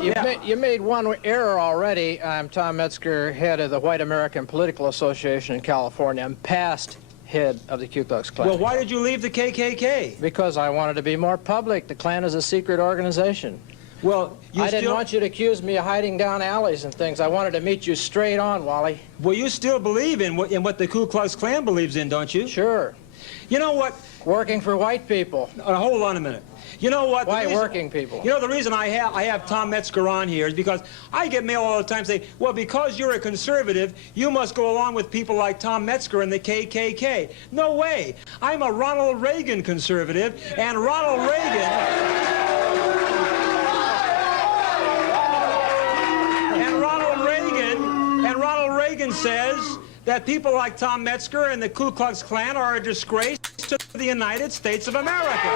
You made one error already. I'm Tom Metzger, head of the White American Political Association in California. I'm past head of the Ku Klux Klan. Well, why did you leave the KKK? Because I wanted to be more public. The Klan is a secret organization. Well, I didn't want you to accuse me of hiding down alleys and things. I wanted to meet you straight on, Wally. Well, you still believe in what the Ku Klux Klan believes in, don't you? Sure. You know what? Working for white people. Hold on a minute. You know what? Why working people? You know, the reason I have Tom Metzger on here is because I get mail all the time saying, well, because you're a conservative, you must go along with people like Tom Metzger and the KKK. No way. I'm a Ronald Reagan conservative, and Ronald Reagan says that people like Tom Metzger and the Ku Klux Klan are a disgrace to the United States of America.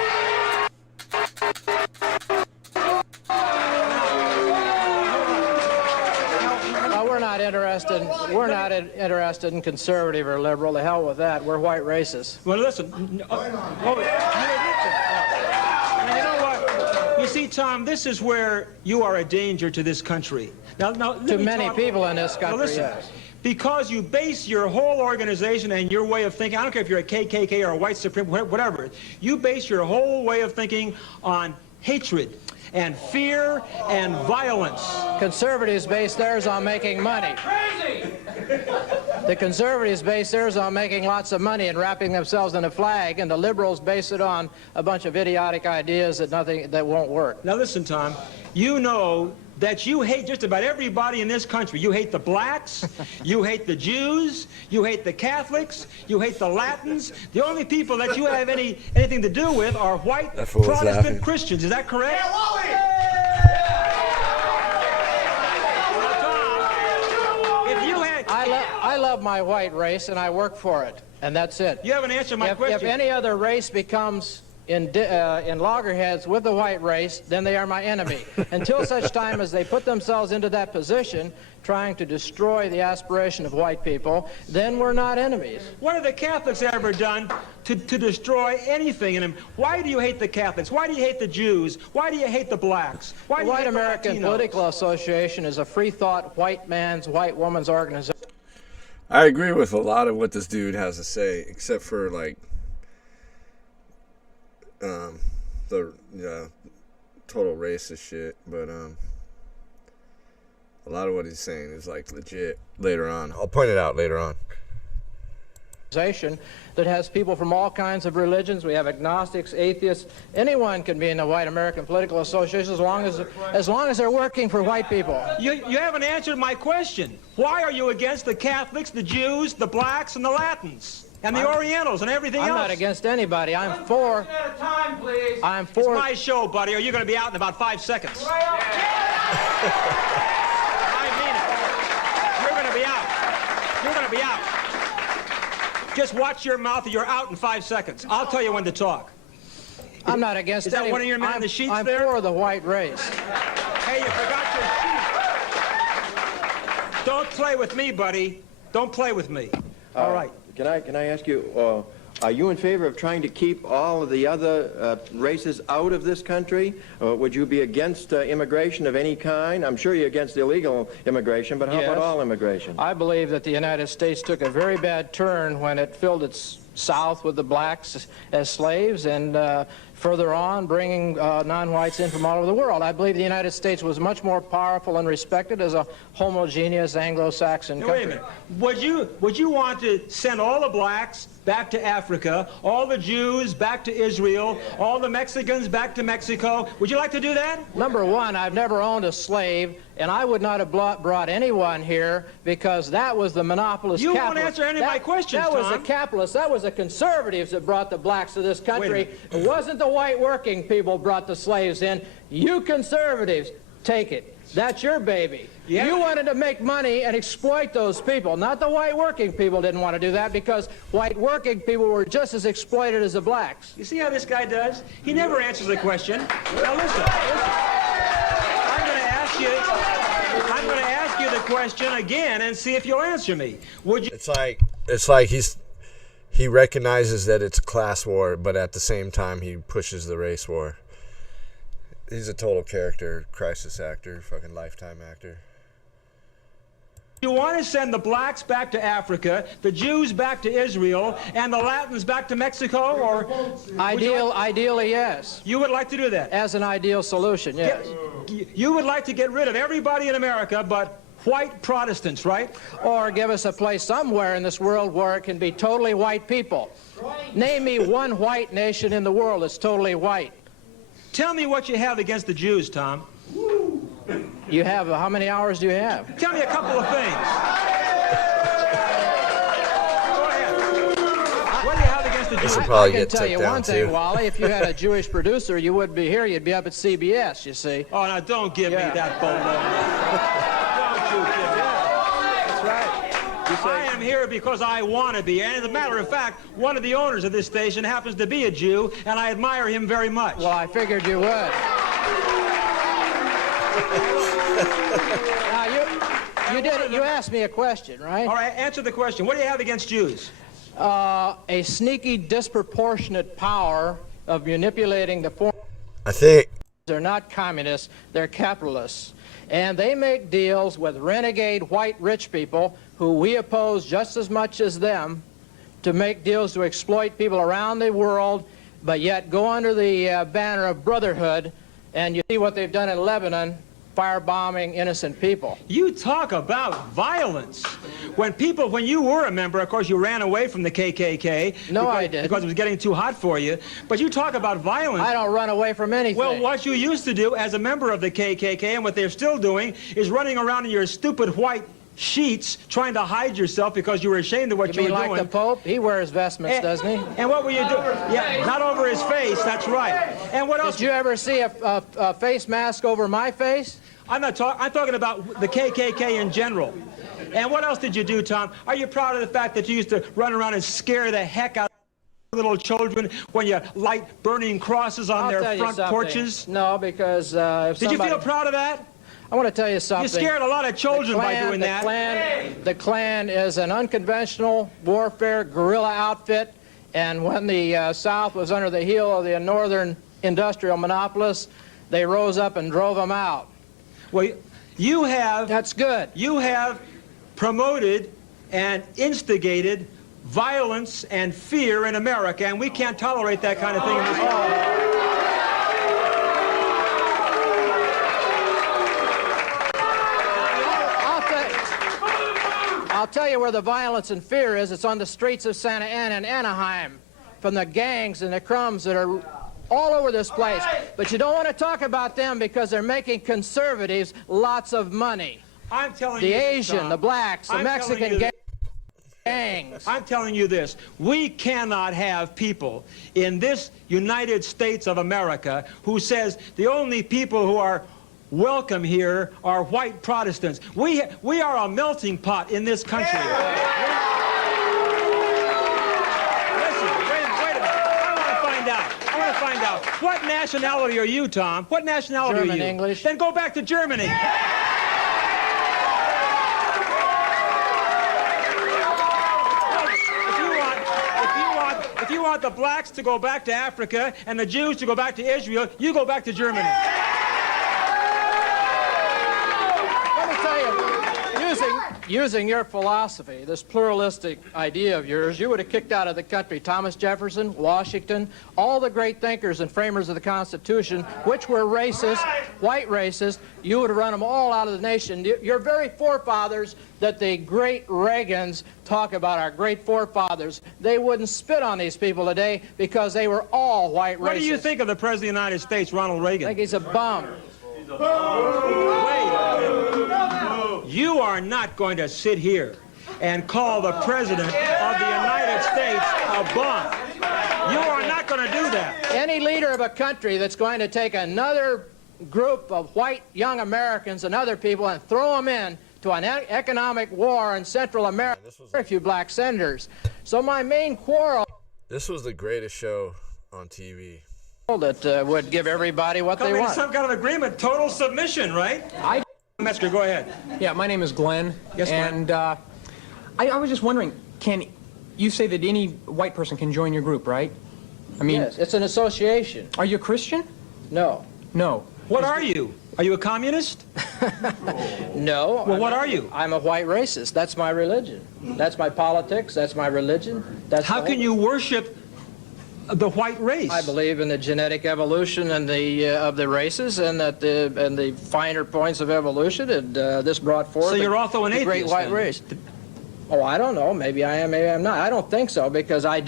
We're not interested in conservative or liberal. The hell with that. We're white racists. Well, listen. You know what? You see, Tom, this is where you are a danger to this country. Now, to many people in this country, listen, yes. Because you base your whole organization and your way of thinking, I don't care if you're a KKK or a white supreme, whatever, you base your whole way of thinking on hatred and fear and violence. Conservatives base theirs on making money. Crazy! The conservatives base theirs on making lots of money and wrapping themselves in a flag, and the liberals base it on a bunch of idiotic ideas that won't work. Now listen, Tom, you know that you hate just about everybody in this country. You hate the blacks, you hate the Jews, you hate the Catholics, you hate the Latins. The only people that you have anything to do with are white Protestant Christians. Is that correct? Yeah, Wally! I love my white race, and I work for it, and that's it. You haven't answered my question. If any other race becomes in loggerheads with the white race, then they are my enemy. Until such time as they put themselves into that position, trying to destroy the aspiration of white people, then we're not enemies. What have the Catholics ever done to destroy anything in them? Why do you hate the Catholics? Why do you hate the Jews? Why do you hate the blacks? Why do you hate the American Political Association is a free thought, white man's, white woman's organization. I agree with a lot of what this dude has to say, except for like the total racist shit, but a lot of what he's saying is like legit later on. I'll point it out later on. That has people from all kinds of religions. We have agnostics, atheists. Anyone can be in the White American Political Association as long as they're working for white people. You haven't answered my question. Why are you against the Catholics, the Jews, the blacks, and the Latins? And the Orientals and everything else. I'm not against anybody. I'm for... At a time, please. I'm for... It's my show, buddy, or you're going to be out in about 5 seconds. Right up. I mean it. You're going to be out. You're going to be out. Just watch your mouth or you're out in 5 seconds. I'll tell you when to talk. I'm not against Is that one of your men in the sheets I'm there? I'm for the white race. Hey, you forgot your sheet. Don't play with me, buddy. Don't play with me. All right. Can I ask you, are you in favor of trying to keep all of the other races out of this country? Would you be against immigration of any kind? I'm sure you're against illegal immigration, but how about all immigration? I believe that the United States took a very bad turn when it filled its South with the blacks as slaves and further on bringing non-whites in from all over the world. I believe the United States was much more powerful and respected as a homogeneous Anglo-Saxon country. Wait a minute. Would you want to send all the blacks back to Africa, all the Jews back to Israel, all the Mexicans back to Mexico? Would you like to do that? Number one, I've never owned a slave, and I would not have brought anyone here because that was the monopolist You capitalist. won't answer any of my questions, That was Tom. the capitalists. That was the conservatives that brought the blacks to this country. It wasn't the white working people brought the slaves in. You conservatives, take it. That's your baby. Yeah. You wanted to make money and exploit those people. Not the white working people didn't want to do that because white working people were just as exploited as the blacks. You see how this guy does? He never answers the question. Now listen. I'm going to ask you the question again and see if you'll answer me. Would you? It's like he recognizes that it's a class war, but at the same time he pushes the race war. He's a total character, crisis actor, fucking lifetime actor. You want to send the blacks back to Africa, the Jews back to Israel, and the Latins back to Mexico, or? Ideally, yes. You would like to do that? As an ideal solution, yes. You would like to get rid of everybody in America but white Protestants, right? Or give us a place somewhere in this world where it can be totally white people. Name me one white nation in the world that's totally white. Tell me what you have against the Jews, Tom. You have, how many hours do you have? Tell me a couple of things. Go ahead. What do you have against the Jews? I can tell you one thing, Wally. If you had a Jewish producer, you wouldn't be here. You'd be up at CBS, you see. Oh, now don't give me that boatload. Don't you give me that. That's right. I am here because I want to be. And as a matter of fact, one of the owners of this station happens to be a Jew, and I admire him very much. Well, I figured you would. Now, you asked me a question, right? All right, answer the question. What do you have against Jews? A sneaky, disproportionate power of manipulating the foreign. I think They're not communists, they're capitalists. And they make deals with renegade white rich people who we oppose just as much as them to make deals to exploit people around the world, but yet go under the banner of brotherhood. And you see what they've done in Lebanon, firebombing innocent people. You talk about violence. When you were a member, of course, you ran away from the KKK. No, I didn't. Because it was getting too hot for you. But you talk about violence. I don't run away from anything. Well, what you used to do as a member of the KKK, and what they're still doing, is running around in your stupid white sheets trying to hide yourself because you were ashamed of what you were doing. Like the Pope? He wears vestments, doesn't he? And what were you doing? Yeah, not over his face, that's right. And what else? Did you ever see a face mask over my face? I'm talking about the KKK in general. And what else did you do, Tom? Are you proud of the fact that you used to run around and scare the heck out of little children when you light burning crosses on their front porches? No, because if Did you feel proud of that? I want to tell you something. You scared a lot of children by doing that. The Klan is an unconventional warfare guerrilla outfit, and when the South was under the heel of the northern industrial monopolists, they rose up and drove them out. Well, you have... That's good. You have promoted and instigated violence and fear in America, and we can't tolerate that kind of thing in this country. I'll tell you where the violence and fear is. It's on the streets of Santa Ana and Anaheim, from the gangs and the crumbs that are all over this place. But you don't want to talk about them because they're making conservatives lots of money. I'm telling you the this, Asian, Tom. the blacks, the I'm Mexican gangs. I'm telling you this. We cannot have people in this United States of America who says the only people who are welcome here are white Protestants. We are a melting pot in this country. Listen, wait a minute. I want to find out. What nationality are you, Tom? What nationality German, are you? English. Then go back to Germany. If you want the blacks to go back to Africa and the Jews to go back to Israel, you go back to Germany. Using your philosophy, this pluralistic idea of yours, you would have kicked out of the country Thomas Jefferson, Washington, all the great thinkers and framers of the Constitution, which were racist, white racist. You would have run them all out of the nation. Your very forefathers that the great Reagans talk about, our great forefathers, they wouldn't spit on these people today because they were all white racists. What do you think of the President of the United States, Ronald Reagan? I think he's a bum. Wait a minute. You are not going to sit here and call the President of the United States a bum. You are not going to do that. Any leader of a country that's going to take another group of white young Americans and other people and throw them in to an economic war in Central America, very few black senators. So my main quarrel... This was the greatest show on TV. ...that would give everybody what they want. Some kind of agreement, total submission, right? Metzger, go ahead. Yeah, my name is Glenn. Yes, Glenn. And I was just wondering, you say that any white person can join your group, right? I mean, yes, it's an association. Are you a Christian? No. No. What are you? Are you a communist? No. Well, what are you? I'm a white racist. That's my religion. That's my politics. That's my religion. That's How can you worship the white race? I believe in the genetic evolution and of the races, and that the finer points of evolution, and this brought forth. So you're also an the great atheist, white then? race. Oh, I don't know. Maybe I am. Maybe I'm not. I don't think so, because I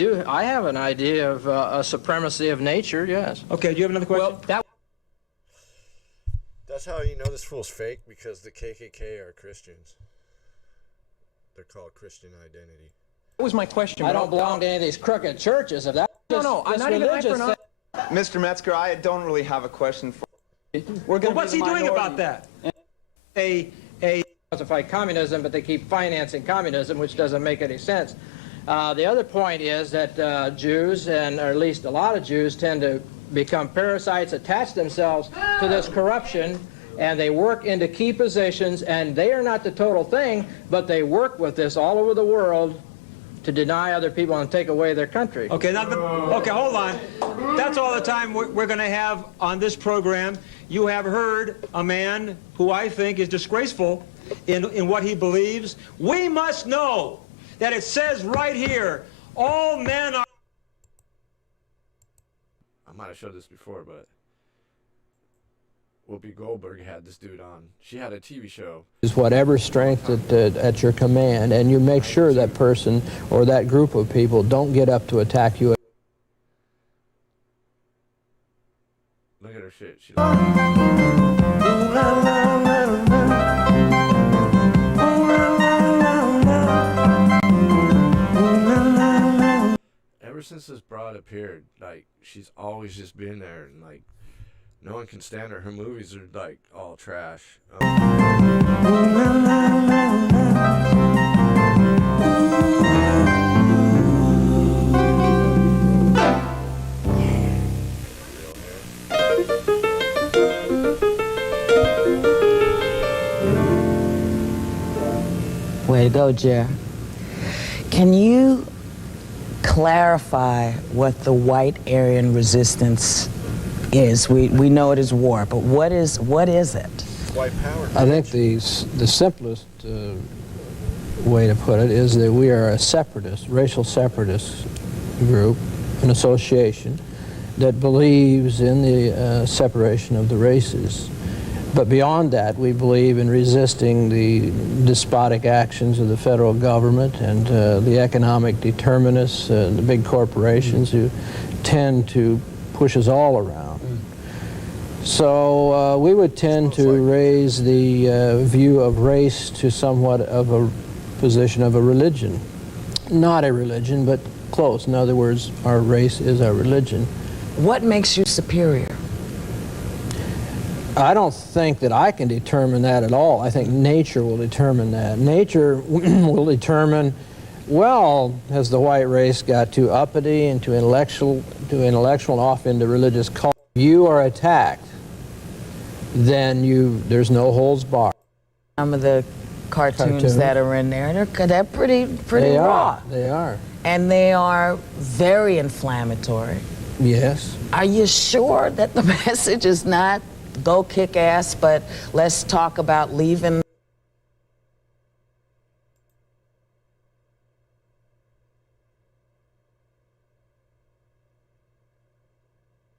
have an idea of a supremacy of nature. Yes. Okay. Do you have another question? Well, That's how you know this fool's fake, because the KKK are Christians. They're called Christian Identity. that was my question. I but don't belong to any of these crooked churches. If that No, I'm this not even religious hyper- Mr. Metzger, I don't really have a question for We're going Well, what's he doing about that? A fight communism, but they keep financing communism, which doesn't make any sense. The other point is that Jews, or at least a lot of Jews, tend to become parasites, attach themselves to this corruption, and they work into key positions, and they are not the total thing, but they work with this all over the world to deny other people and take away their country. Okay, okay, hold on. That's all the time we're going to have on this program. You have heard a man who I think is disgraceful in what he believes. We must know that it says right here, all men are... I might have showed this before, but Whoopi Goldberg had this dude on. She had a TV show. Is whatever strength at your command, and you make sure that person or that group of people don't get up to attack you. Look at her shit. She Ever since this broad appeared, like, she's always just been there, and like, no one can stand her. Her movies are like all trash. Way to go, Jer. Can you clarify what the white Aryan resistance is? We know it is war, but what is it? White power. I think the simplest way to put it is that we are a separatist, racial separatist group, an association that believes in the separation of the races. But beyond that, we believe in resisting the despotic actions of the federal government and the economic determinists, the big corporations who tend to push us all around. So we would tend to raise the view of race to somewhat of a position of a religion. Not a religion, but close. In other words, our race is our religion. What makes you superior? I don't think that I can determine that at all. I think nature will determine that. Nature will determine, well, has the white race got too uppity and too intellectual and off into religious cult? If you are attacked, then there's no holds barred. Some of the cartoons that are in there, they're pretty raw. They are. And they are very inflammatory. Yes. Are you sure that the message is not go kick ass, but let's talk about leaving